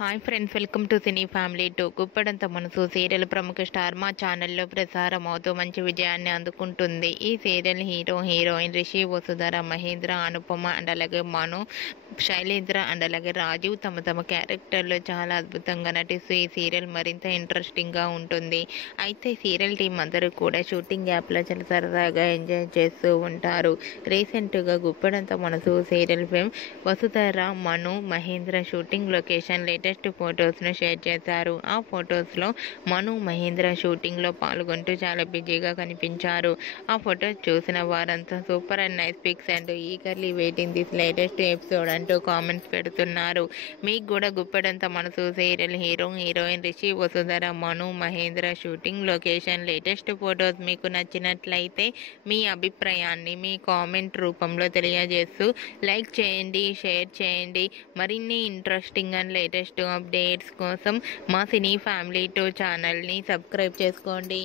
Hi friends, welcome to cine family two. Guppedantha Manasu serial ప్రముఖ star మా ఛానల్లో ప్రసారం అవుతూ మంచి విజయాన్ని అందుకుంటుంది. ఈ serial hero heroine Rishi, Vasudhara, Mahendra, Anupama and అలాగే మను, శైలేంద్ర అండ్ అలాగే రాజీవ్ తమ తమ క్యారెక్టర్లో చాలా అద్భుతంగా నటిస్తూ ఈ సీరియల్ మరింత ఇంట్రెస్టింగ్గా ఉంటుంది. అయితే సీరియల్ టీం అందరూ కూడా షూటింగ్ యాప్లో చాలా సరదాగా ఎంజాయ్ చేస్తూ ఉంటారు. రీసెంట్గా Guppedantha Manasu serial fame Vasudhara, Manu, Mahendra shooting location latest ఫొటోస్ను షేర్ చేశారు. ఆ ఫొటోస్లో మను, మహేంద్ర షూటింగ్లో పాల్గొంటూ చాలా బిజీగా కనిపించారు. ఆ ఫొటోస్ చూసిన వారంతా super and nice pics and eagerly waiting this latest episode అంటూ కామెంట్స్ పెడుతున్నారు. మీకు కూడా Guppedantha Manasu serial hero heroine Rishi, Vasudhara, Manu, Mahendra shooting location latest photos మీకు నచ్చినట్లయితే మీ అభిప్రాయాన్ని మీ కామెంట్ రూపంలో తెలియజేస్తూ లైక్ చేయండి, షేర్ చేయండి. మరిన్ని ఇంట్రెస్టింగ్ అండ్ లేటెస్ట్ అప్డేట్స్ కోసం మా సినీ ఫ్యామిలీ టూ ఛానల్ని సబ్స్క్రైబ్ చేసుకోండి.